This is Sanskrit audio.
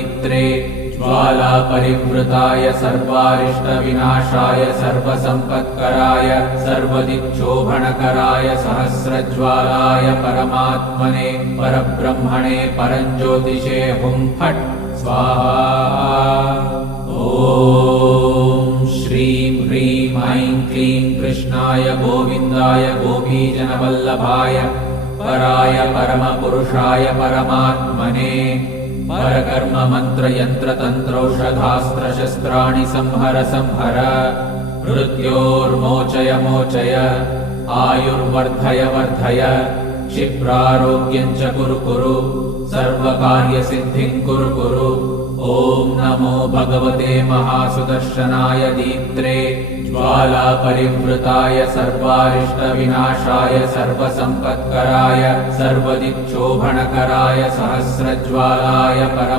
दीप्त्रे ज्वालापरिवृताय सर्वारिष्टविनाशाय सर्वसम्पत्कराय सर्वदिक्शोभनकराय सहस्रज्वालाय परमात्मने परब्रह्मणे परञ्ज्योतिषे हुं फट् स्वाहा। ॐ श्रीं ह्रीं ऐं क्लीं कृष्णाय गोविन्दाय गोपीजनवल्लभाय पराय परमपुरुषाय परमात्मने परकर्म मंत्र यंत्र तंत्रौषधास्त्र शस्त्राणि संहर संहर मृत्योर्मोचय मोचय आयुर्वर्धय वर्धय क्षिप्रारोग्यं च कुरु कुरु सर्वकार्यसिद्धिं कुरु कुरु। ॐ नमो भगवते महासुदर्शनाय दीप्त्रे ज्वालापरिवृताय सर्वारिष्टविनाशाय सर्वसम्पत्कराय सर्वदिक्शोभनकराय सहस्रज्वालाय परम